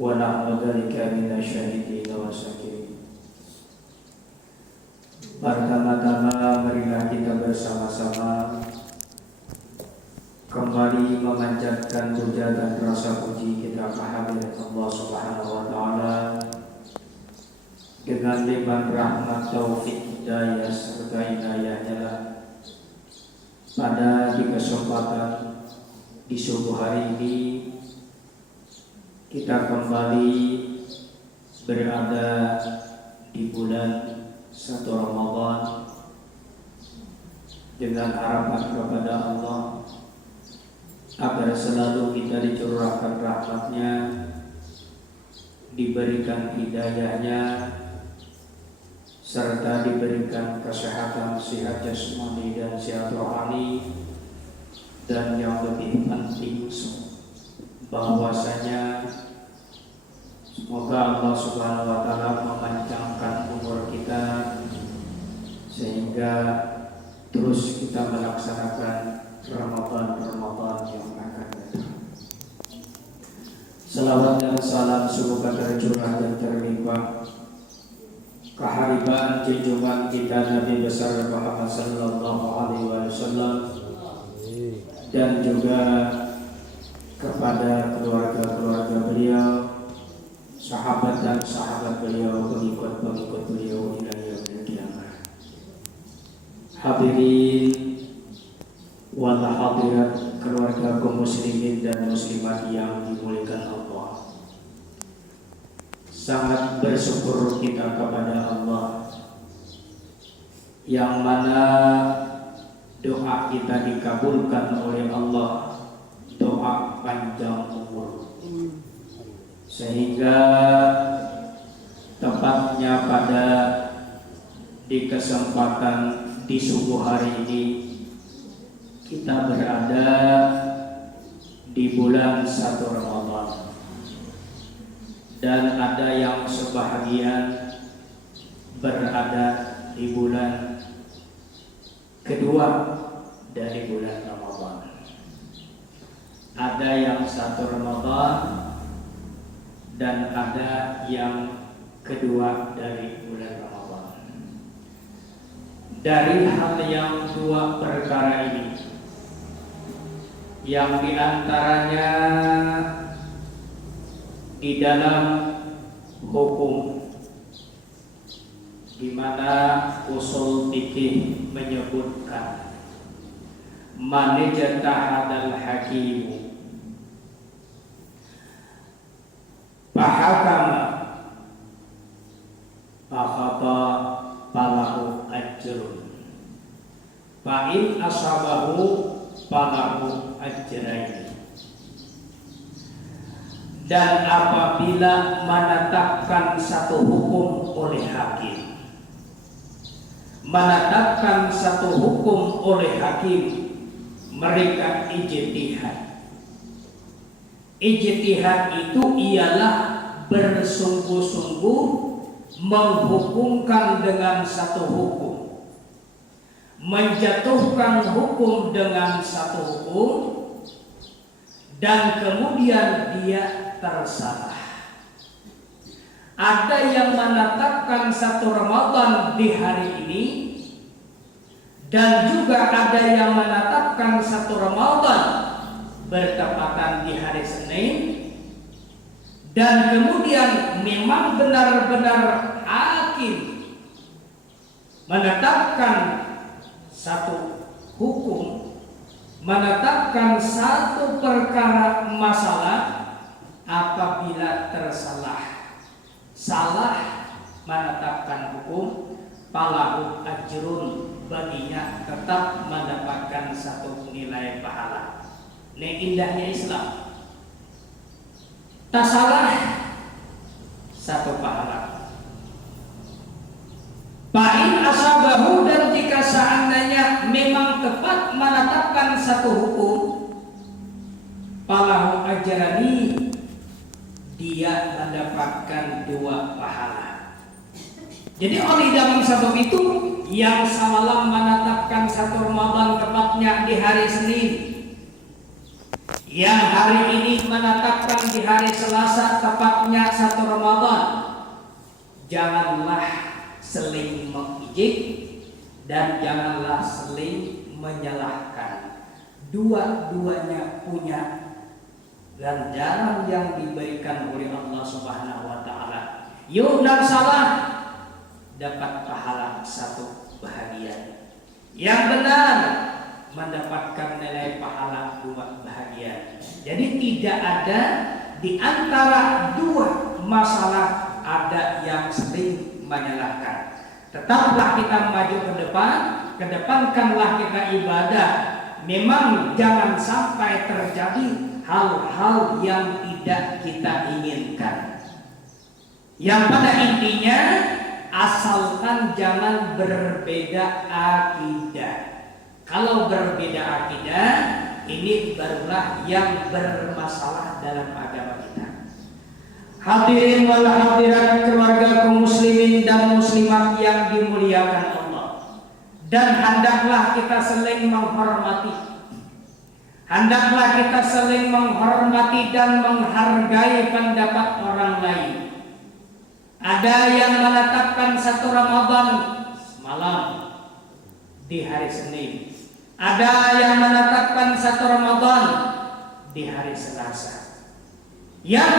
wa nahnu dzalika minasyahidin wa syakirin. Pertama-tama marilah kita bersama-sama kembali memanjatkan puja dan rasa puji kita kehadirat Allah Subhanahu wa taala dengan limpahan rahmat, taufik, hidayah serta inayahnya lah pada di kesempatan di subuh hari ini kita kembali berada di bulan 1 Ramadan dengan harapan kepada Allah agar selalu kita dicurahkan rahmatnya, diberikan hidayahnya, serta diberikan kesehatan, sehat jasmani dan sehat rohani, dan yang lebih penting bahwasanya semoga Allah Subhanahu wa taala memanjangkan umur kita sehingga terus kita melaksanakan Ramadan yang akan datang. Salawat dan salam semoga tercurah dan terlimpah keharibaan junjungan kita Nabi besar Muhammad sallallahu alaihi wasallam dan juga kepada keluarga-keluarga beliau, sahabat dan sahabat beliau, pengikut-pengikut beliau hingga yaumil qiyamah. Hadirin wal hadirat, keluarga kaum muslimin dan muslimat yang dimuliakan Allah. Sangat bersyukur kita kepada Allah yang mana doa kita dikabulkan oleh Allah, doa panjang umur, sehingga tepatnya pada di kesempatan di subuh hari ini kita berada di bulan 1 Ramadan, dan ada yang sebahagian berada di bulan kedua dari bulan Ramadan. Ada yang 1 Ramadan dan ada yang kedua dari bulan Ramadan. Dari hal yang dua perkara ini, yang diantaranya di dalam hukum, di mana usul fikih menyebutkan man ijtahadal hakim fahakama fakhata falahu ajrun fa in asabahu falahu ajrain. Dan apabila menetapkan satu hukum oleh hakim, menetapkan satu hukum oleh hakim, mereka ijtihad. Ijtihad itu ialah bersungguh-sungguh menghukumkan dengan satu hukum, menjatuhkan hukum dengan satu hukum, dan kemudian dia tersalah. Ada yang menetapkan 1 Ramadan di hari ini, dan juga ada yang menetapkan 1 Ramadan bertepatan di hari Senin, dan kemudian memang benar-benar hakim menetapkan satu hukum, menetapkan satu perkara masalah. Apabila tersalah, salah menetapkan hukum, falahu ajrun, baginya tetap mendapatkan satu nilai pahala. Ini indahnya Islam. Tak salah, satu pahala. Fa'in asabahu, dan jika seandainya memang tepat menetapkan satu hukum, falahu ajrani, dia mendapatkan 2 pahala. Jadi oleh dalam sebab itu, yang semalam menetapkan 1 Ramadan tepatnya di hari Senin, yang hari ini menetapkan di hari Selasa tepatnya 1 Ramadan, janganlah seling mengijik dan janganlah seling menyalahkan. Dua-duanya punya ganjaran yang diberikan oleh Allah Subhanahu wa taala. Yuk dan salah dapat pahala satu bahagia. Yang benar mendapatkan nilai pahala 2 bahagia. Jadi tidak ada di antara dua masalah ada yang sering menyalahkan. Tetaplah kita maju ke depan, kedepankanlah kita ibadah. Memang jangan sampai terjadi hal-hal yang tidak kita inginkan. Yang pada intinya asalkan jangan berbeda akidah. Kalau berbeda akidah, ini barulah yang bermasalah dalam agama kita. Hadirin wal hadirat keluarga kaum muslimin dan muslimat yang dimuliakan Allah. Dan hendaklah kita saling menghormati. Hendaklah kita saling menghormati dan menghargai pendapat orang lain. Ada yang menetapkan 1 Ramadan malam di hari Senin. Ada yang menetapkan 1 Ramadan di hari Selasa. Yang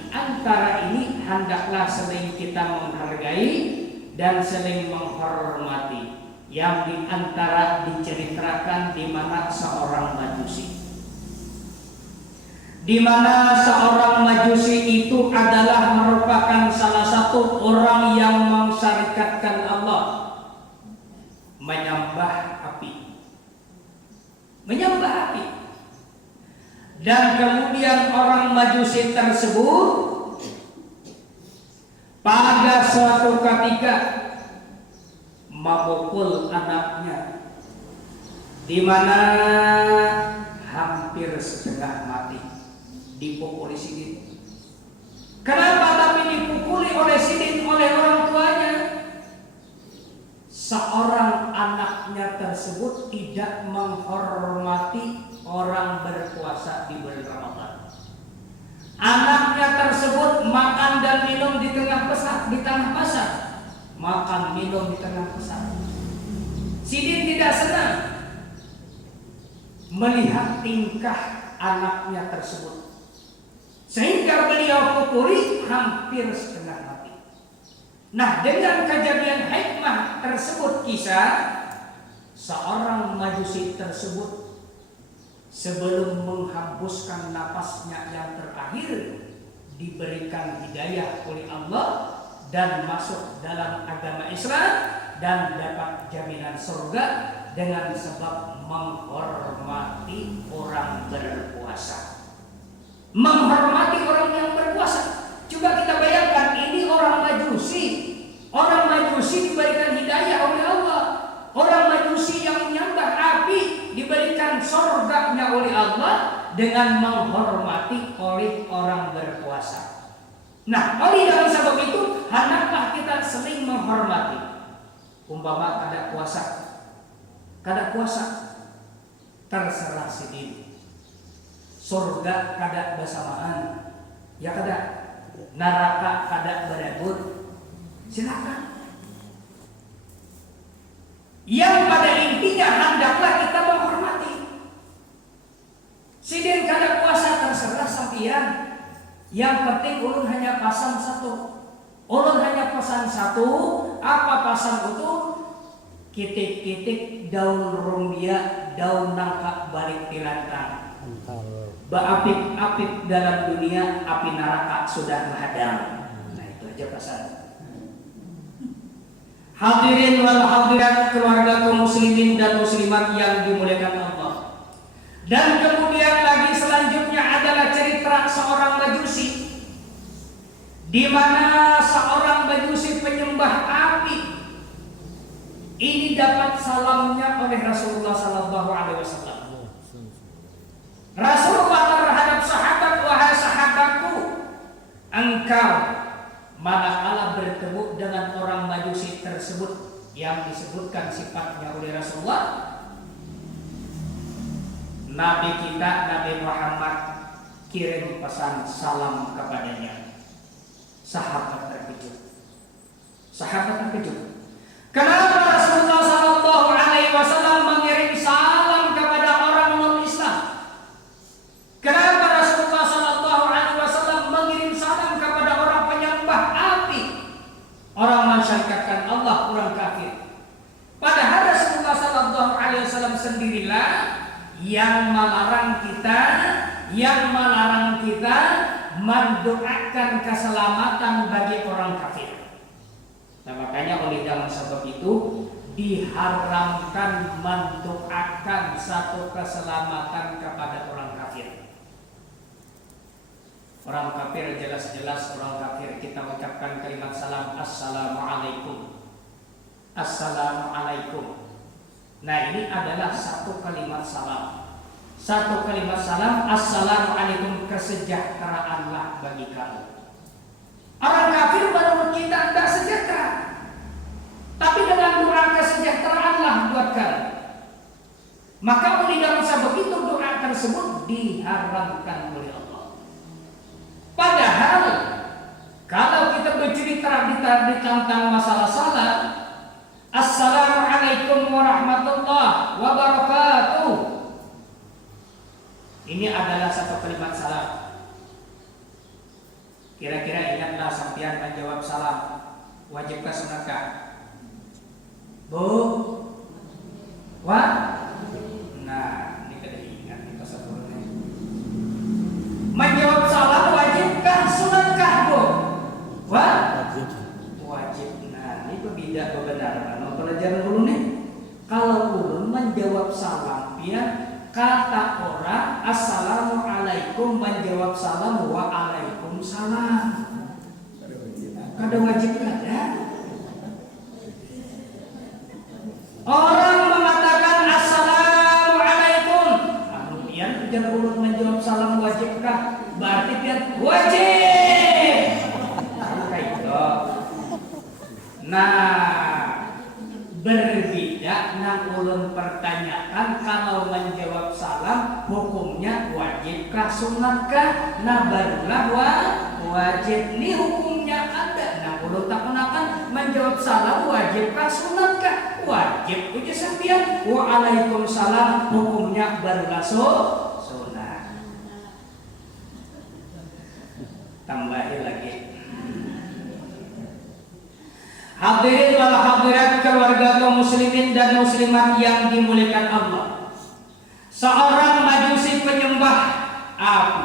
di antara ini hendaklah saling kita menghargai dan saling menghormati. Yang di antara diceritakan di mana seorang Majusi. Di mana seorang Majusi itu adalah merupakan salah satu orang yang mensyarikatkan Allah, menyembah api. Menyembah api. Dan kemudian orang Majusi tersebut pada suatu ketika memukul anaknya, di mana hampir setengah mati, dipukuli sidin. Kenapa tapi dipukuli oleh sidin oleh orang tuanya? Seorang anaknya tersebut tidak menghormati orang berpuasa di bulan Ramadan. Anaknya tersebut makan dan minum di tengah pasar. Makan minum di tengah pasar. Sidin tidak senang melihat tingkah anaknya tersebut, sehingga beliau pukuli hampir setengah mati. Nah, dengan kejadian hikmah tersebut kisah, seorang Majusi tersebut sebelum menghembuskan napasnya yang terakhir diberikan hidayah oleh Allah dan masuk dalam agama Islam dan dapat jaminan surga dengan sebab menghormati orang berpuasa. Menghormati orang yang berpuasa. Coba kita bayangkan, ini orang Majusi. Orang Majusi diberikan hidayah oleh Allah. Orang Majusi yang menyembah api diberikan surganya oleh Allah dengan menghormati oleh orang berpuasa. Nah, oleh dalam sebab itu hendaklah kita sering menghormati. Umpama kada puasa terserah sidin. Surga kada bersamaan, ya kada. Neraka kada berebut, silakan. Yang pada intinya hendaklah kita menghormati. Sidin kada puasa terserah sampian. Yang penting ulun hanya pasang satu. Ulun hanya pesan satu. Apa pasang itu? Kitik-kitik daun rumbia, daun nangka balik tilantang. Beapik-apik dalam dunia, api neraka sudah menghadang. Nah, itu aja pesan. Hadirin wal hadirat keluarga kaum muslimin dan muslimat yang dimuliakan Allah. Dan kemudian lagi selanjutnya adalah cerita seorang Majusi, di mana seorang Majusi penyembah api ini dapat salamnya oleh Rasulullah SAW. Rasulullah terhadap sahabat, wahai sahabatku, engkau manakala bertemu dengan orang Majusi tersebut yang disebutkan sifatnya oleh Rasulullah, Nabi kita Nabi Muhammad kirim pesan salam kepadanya. Sahabat terkejut. Kenapa Rasulullah Sallallahu Alaihi Wasallam mengirim salam kepada orang non-Islam? Kenapa Rasulullah Sallallahu Alaihi Wasallam mengirim salam kepada orang penyembah api, orang mensyirikkan Allah, orang kafir? Padahal Rasulullah Sallallahu Alaihi Wasallam sendirilah yang melarang kita mendoakan keselamatan bagi orang kafir. Nah, makanya oleh dalam sebab itu diharamkan mendoakan satu keselamatan kepada orang kafir. Orang kafir jelas-jelas orang kafir kita ucapkan kalimat salam, assalamualaikum. Assalamualaikum. Nah, ini adalah satu kalimat salam. Satu kalimat salam, assalamualaikum, kesejahteraanlah bagi kamu. Orang kafir menurut kita tidak sejahtera, tapi dengan doa kesejahteraanlah buat kamu. Maka oleh dalam sebab itu doa tersebut diharamkan oleh Allah. Padahal kalau kita bercerita tentang masalah salam, assalamualaikum warahmatullahi wabarakatuh, ini adalah satu kalimat salam. Kira-kira ingatlah sampean menjawab salam, wajibkah sunatkah? Bu? Wah? Nah, ini kada ingat nih pasal burungnya. Menjawab salam wajibkah sunatkah, Bu? Wah? Wajib. Nah, ini beda kebenaran. Mau pelajaran dulu nih. Kalau ulun menjawab salam, ya kata orang assalamualaikum, menjawab salam waalaikumsalam. Kada wajib ada. Orang mengatakan assalamualaikum, kemudian jangan ulun menjawab salam wajibkah? Berarti dia wajib. Kayak itu. Nah, berbeda nang ulun pertanyakan kalau menjawab salam hukumnya wajibkah sunatkah? Nah, barulah wajib. Ini hukumnya ada. Nah, ulun tak gunakan menjawab salam wajibkah sunatkah? Wajib uji sampean. Waalaikumsalam hukumnya barulah sunat. Tambahin lagi. Hadirin wal hadirat, keluarga kaum muslimin dan muslimat yang dimuliakan Allah. Seorang majusi penyembah api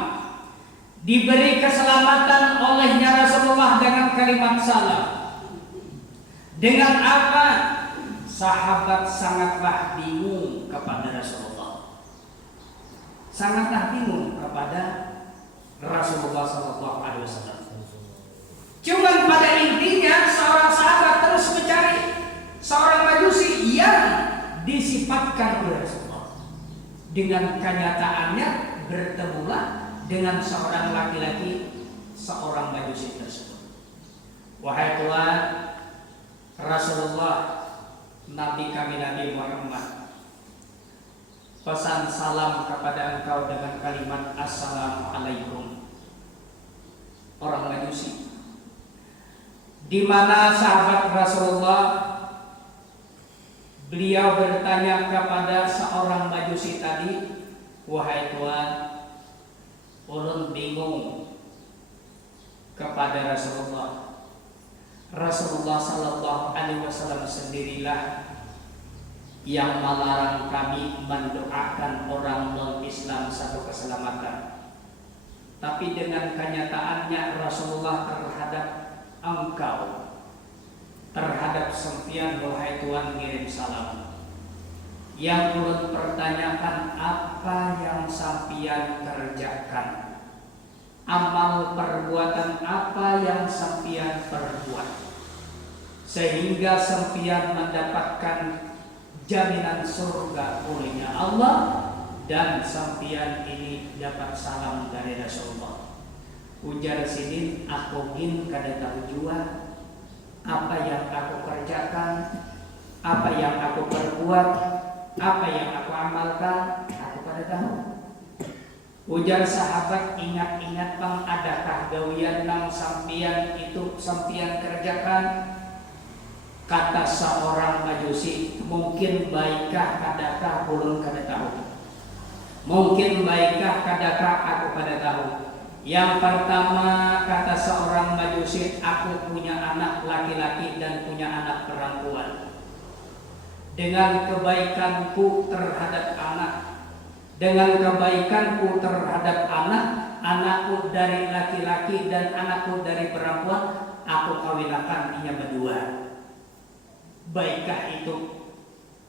diberi keselamatan olehnya Rasulullah dengan kalimat salam. Dengan apa? Sahabat sangatlah bingung kepada Rasulullah. Sangatlah bingung kepada Rasulullah sallallahu alaihi wasallam. Cuman pada intinya seorang sahabat terus mencari seorang majusi yang disifatkan oleh Rasulullah. Dengan kenyataannya bertemulah dengan seorang laki-laki, seorang majusi tersebut. Wahai Tuhan Rasulullah, Nabi kami Nabi Muhammad, pesan salam kepada engkau dengan kalimat assalamualaikum. Orang majusi, di mana sahabat Rasulullah, beliau bertanya kepada seorang majusi tadi, wahai Tuhan, ulun bingung kepada Rasulullah. Rasulullah sallallahu alaihi wasallam sendirilah yang melarang kami mendoakan orang non-Islam satu keselamatan. Tapi dengan kenyataannya Rasulullah terhadap engkau, terhadap sampeyan wahai Tuhan ngirim salam. Yang ulun pertanyakan, apa yang sampeyan kerjakan? Amal perbuatan apa yang sampeyan perbuat sehingga sampeyan mendapatkan jaminan surga olehnya Allah dan sampeyan ini dapat salam dari Rasulullah? Ujar Sidin, aku ingin kada tahu jua apa yang aku kerjakan, apa yang aku perbuat, apa yang aku amalkan, aku kada kada tahu. Ujar sahabat, ingat-ingat bang, adakah gawian nang sampian itu sampian kerjakan? Kata seorang Majusi, mungkin baikkah kadakah ulun kada tahu. Mungkin baikkah kadakah aku kada tahu. Yang pertama, kata seorang Majusi, aku punya anak laki-laki dan punya anak perempuan. Dengan kebaikanku terhadap anak, dengan kebaikanku terhadap anak, anakku dari laki-laki dan anakku dari perempuan, aku kawinakan ia berdua. Baikkah itu?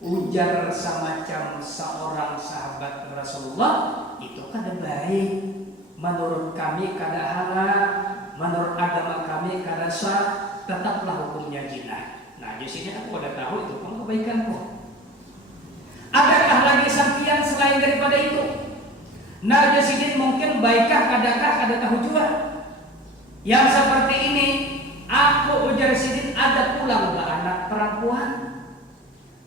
Ujar semacam seorang sahabat Rasulullah, itu kada baik. Menurut kami kada halal, menurut agama kami kada sah, tetaplah hukumnya zina. Nah, di sini aku udah tahu itu pun kebaikanku. Adakah lagi sampian selain daripada itu? Nah, di sini mungkin baikkah kadakah kada tahu juga. Yang seperti ini, aku ujar sidin ada pulang ke anak perempuan.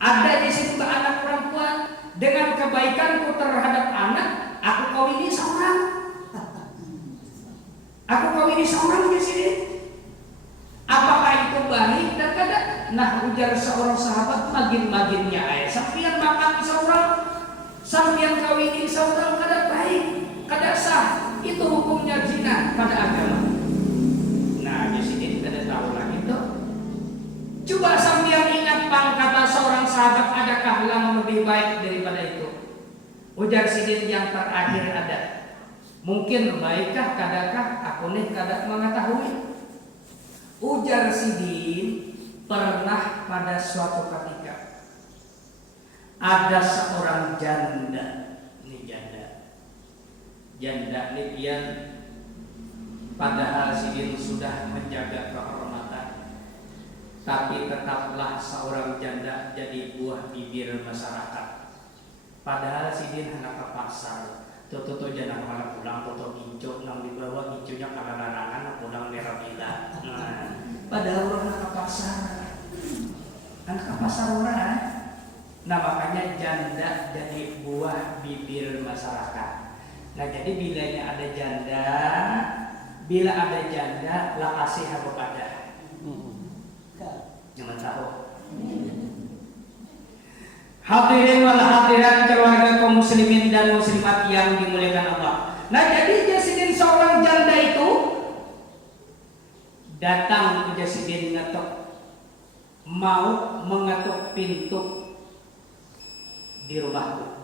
Ada di situ ke anak perempuan. Dengan kebaikanku terhadap anak, aku kawini seorang. Aku kawini seorang di sini. Apakah itu baik dan kada? Nah, ujar seorang sahabat, magin-maginnya ayah. Sampian makan seorang, sampian kawini seorang, kada baik, kada sah. Itu hukumnya zina pada agama. Nah, di sini kada tahu lagi tuh. Coba sampian ingat bang, kata seorang sahabat, adakah yang lebih baik daripada itu? Ujar sidin yang terakhir ada. Mungkin baikkah kadakah aku nih kada mengetahui. Ujar sidin, pernah pada suatu ketika ada seorang janda. Ini janda ini pian, padahal sidin sudah menjaga kehormatan, tapi tetaplah seorang janda jadi buah bibir masyarakat. Padahal sidin hendak ke pasar, toto jangan malah pulang, toto hijau nang dibawa hijaunya kalau larangan pulang merah bila. Padahal orang hendak ke pasar, hendak ke pasar orang. Nah, makanya janda jadi buah bibir masyarakat. Nah, jadi bilanya ada janda, bila ada janda, lah kasih harus ada. Jangan tahu. Hadirin wal hadirat, keluarga kaum muslimin dan muslimat yang dimuliakan Allah. Nah, jadi Jasidin seorang janda itu datang ke Jasidin ngetok, mau mengetuk pintu di rumahku.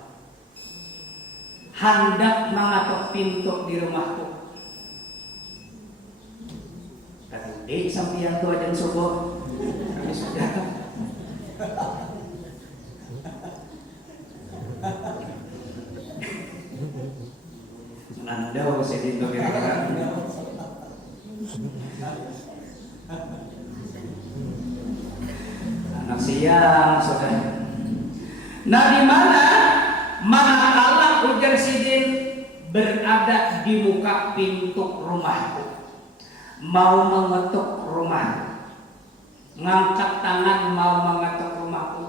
Hendak mengetuk pintu di rumahku. Tadi sampian tu ajan subuh. Kami sudah. Nandau sedih tu kira-kira. Anak siang sudah. Nah, di mana Allah ujar sidin berada di muka pintu rumahku, mau mengetuk rumah, ngangkat tangan mau mengetuk rumahku.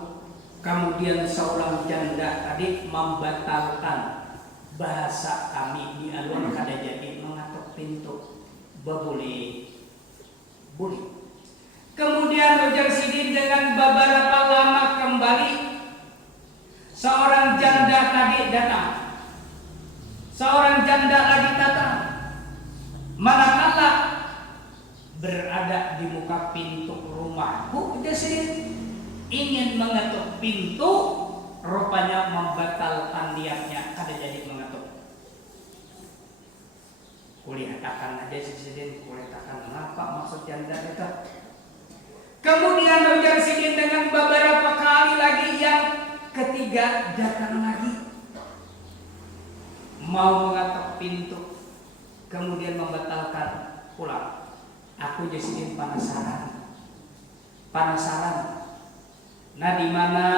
Kemudian seorang janda tadi membatalkan. Bahasa kami di alun kada jadi mengetuk pintu, boleh. Kemudian ujar sidin dengan beberapa lama kembali, seorang janda tadi datang. Seorang janda lagi datang. Manakala berada di muka pintu rumahku, dia sidin ingin mengetuk pintu, rupanya membatalkan niatnya, kada jadi mengetuk. Kulihatakan aja sidin, kulihatakan apa maksud janda itu. Kemudian ujar sidin dengan beberapa kali lagi, yang ketiga datang lagi, mau mengetuk pintu, kemudian membatalkan pulang. Aku jadi penasaran. Nah, di mana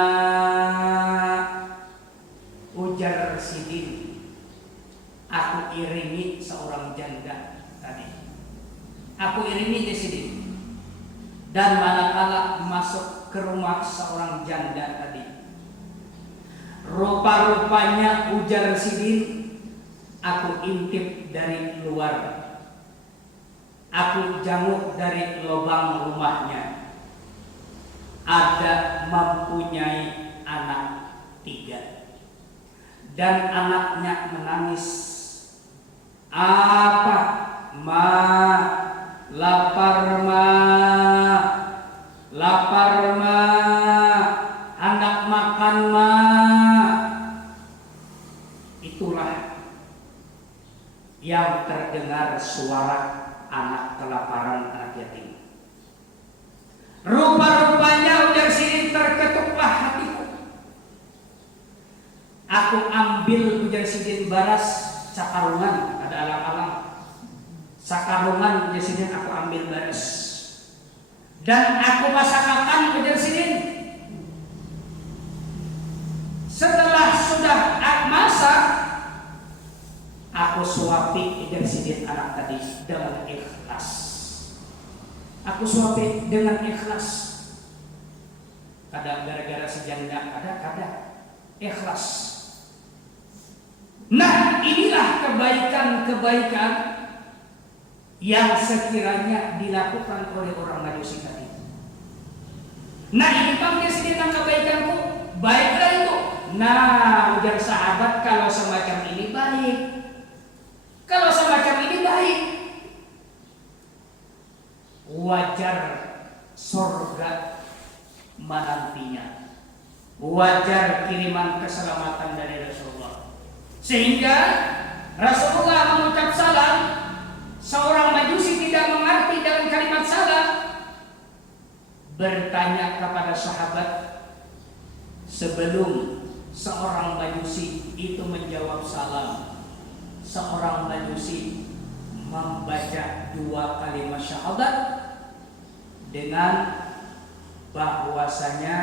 ujar sidin, aku iringi seorang janda tadi. Aku iringi dia sidin. Dan manakala masuk ke rumah seorang janda tadi, Rupa-rupanya ujar Sidin, aku intip dari luar. Aku janguk dari lubang rumahnya. Ada mempunyai anak 3. Dan anaknya menangis. Apa? Ma, lapar ma, lapar ma, anak makan ma. Itulah yang terdengar suara anak kelaparan, anak yatim. Rupa-rupanya ujar Sidin, terketuklah hatiku. Aku ambil ujar Sidin baras sakarungan, ada alang-alang. Sakarungan ujar Sidin, aku ambil baras. Dan aku masak-makan ujar Sidin. Setelah sudah masak, aku suapi ujar Sidin anak tadi dengan ikhlas. Aku suapi dengan ikhlas. Kadang gara-gara sejanda, kadang ikhlas. Nah, inilah kebaikan-kebaikan yang sekiranya dilakukan oleh orang Majusi tadi. Nah, ini panggil Sidin kebaikanku, baiklah itu. Nah, ujar sahabat, kalau semacam ini baik. Kalau semacam ini baik, wajar surga menantinya, wajar kiriman keselamatan dari Rasulullah. Sehingga Rasulullah mengucap salam, seorang Majusi tidak mengerti dengan kalimat salam, bertanya kepada sahabat sebelum seorang Majusi itu menjawab salam. Seorang Majusi membaca 2 kalimat syahadat dengan bahwasanya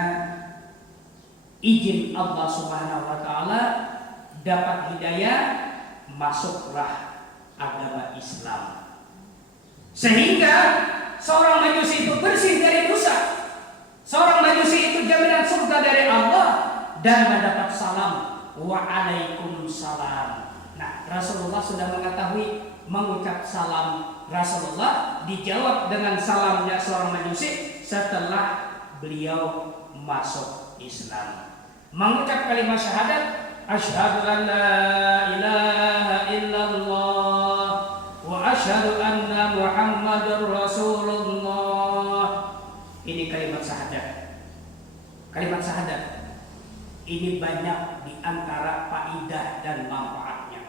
izin Allah Subhanahu wa taala dapat hidayah, masuklah agama Islam. Sehingga seorang Majusi itu bersih dari dosa. Seorang Majusi itu jaminan surga dari Allah dan mendapat salam, waalaikumsalam. Nah, Rasulullah sudah mengetahui mengucap salam Rasulullah, dijawab dengan salamnya seorang Majusi setelah beliau masuk Islam. Mengucap kalimat syahadat, asyhadu an la ilaha illallah wa asyhadu anna Muhammadar Rasulullah. Ini kalimat syahadat. Kalimat syahadat ini banyak di antara faidah dan manfaatnya.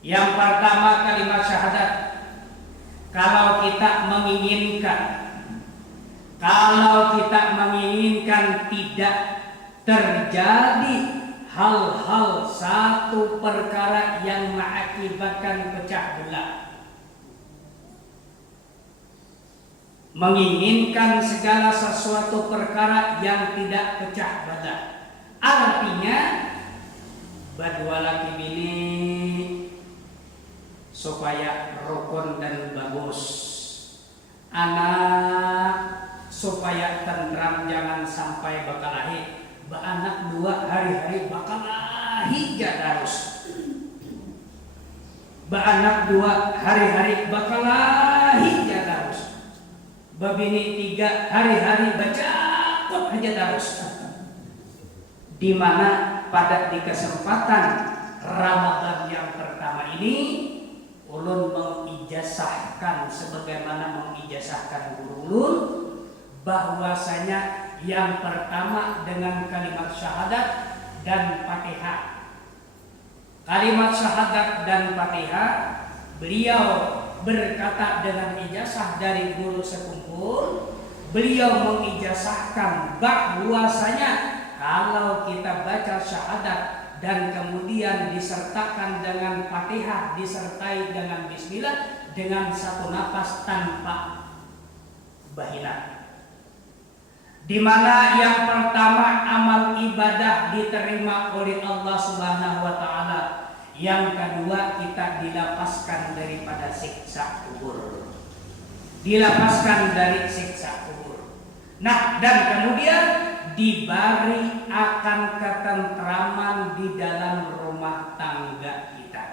Yang pertama, kalimat syahadat, kalau kita menginginkan tidak terjadi hal-hal satu perkara yang mengakibatkan pecah belah, menginginkan segala sesuatu perkara yang tidak pecah belah, artinya berdua laki bini supaya rukun dan bagus, anak supaya tentram jangan sampai bakalahi, anak 2 hari-hari bakalahi jadarus, anak 2 hari-hari bakalahi jadarus, babini 3 hari-hari bacakut aja terus. Di mana pada di kesempatan Ramadan yang pertama ini ulun mengijazahkan sebagaimana mengijazahkan guru ulun bahwasanya yang pertama dengan kalimat syahadat dan Fatihah. Kalimat syahadat dan Fatihah beliau berkata dengan ijazah dari guru sekumpul, beliau mengijazahkan bahwasanya kalau kita baca syahadat dan kemudian disertakan dengan Fatihah disertai dengan bismillah dengan satu napas tanpa bahina, di mana yang pertama amal ibadah diterima oleh Allah Subhanahu wa taala, yang kedua kita dilepaskan daripada siksa kubur, dilepaskan dari siksa kubur. Nah, dan kemudian diberi akan ketentraman di dalam rumah tangga kita.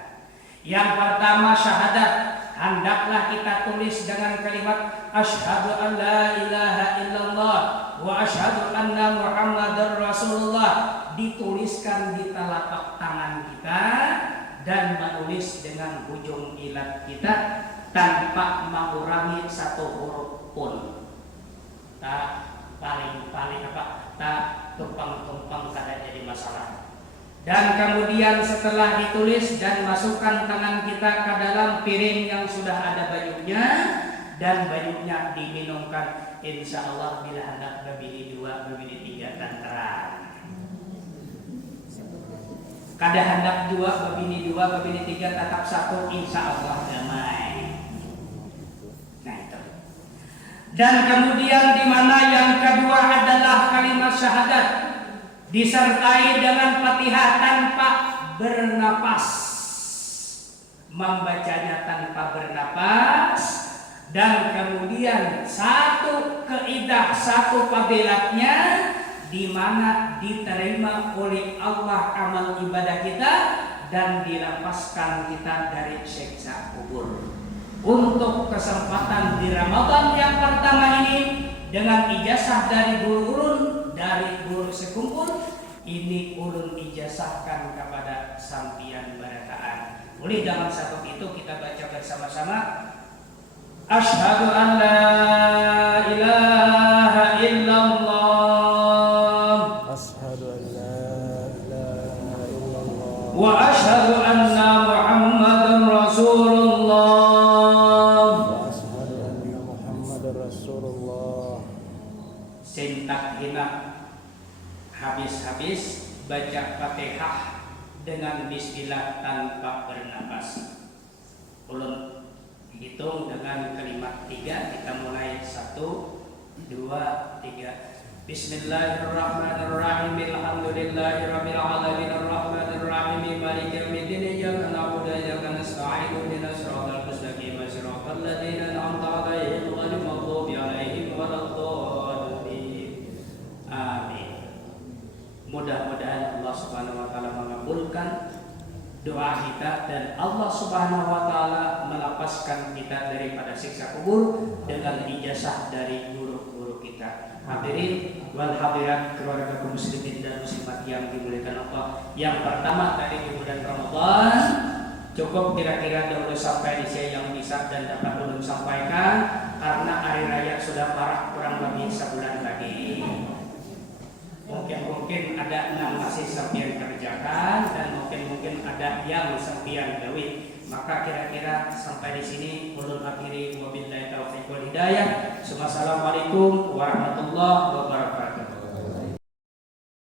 Yang pertama syahadat, hendaklah kita tulis dengan kalimat asyhadu an la ilaha illallah wa asyhadu anna muhammadar rasulullah, dituliskan di telapak tangan kita dan menulis dengan ujung ilat kita tanpa mengurangi satu huruf pun. Tak paling tak tumpang-tumpang kada jadi masalah. Dan kemudian setelah ditulis dan masukkan tangan kita ke dalam piring yang sudah ada banyunya dan banyunya diminumkan, insya Allah bila hendak bebini 2, bebini 3 dan terang. Kada hendak 2, bebini 2, bebini 3 tetap 1, insya Allah damai. Nah itu. Dan kemudian di mana yang kedua adalah kalimat syahadat disertai dengan Fatihah tanpa bernapas, membacanya tanpa bernapas, dan kemudian satu kaidah, satu fadilatnya di mana diterima oleh Allah amal ibadah kita dan dilepaskan kita dari siksa kubur. Untuk kesempatan di Ramadan yang pertama ini dengan ijazah dari guru ulun, dari guru sekumpul, ini ulun ijazahkan kepada sampian barakaan. Oleh dalam satu itu kita baca bersama-sama. Asyhadu an la ilaha illallah. Asyhadu an la ilaha illallah. Wa asyhadu anna Muhammadar Rasulullah. Wa asyhadu anna Muhammadar Rasulullah. Sintak hina habis-habis baca Fatihah dengan bismillah tanpa bernapas. Ulun hitung dengan kalimat 3, kita mulai 1, 2, 3. Bismillahirrahmanirrahim. Alhamdulillahirabbil alamin arrahmanir rahim maliki yaumiddin iyyaka na'budu wa iyyaka nasta'in ihdinas siratal mustaqim siratal ladzina an'amta 'alaihim ghairil maghdubi 'alaihim waladdallin. Amin. Mudah-mudahan Allah Subhanahu wa taala mengabulkan doa kita dan Allah Subhanahu wa taala melepaskan kita daripada siksa kubur dengan ijazah dari guru-guru kita. Hadirin wal hadirat, keluarga kaum muslimin dan muslimat yang dimuliakan Allah. Yang pertama tadi di bulan Ramadan cukup kira-kira dahulu sampai di sini yang bisa dan dapat belum sampaikan karena hari raya sudah parah, kurang lebih sebulan lagi. Mungkin ada yang masih sampian kerjakan dan mungkin ada yang sampian gawin. Maka kira-kira sampai di sini ulun akhiri wabillahi taufiq wal hidayah. Assalamualaikum warahmatullahi wabarakatuh.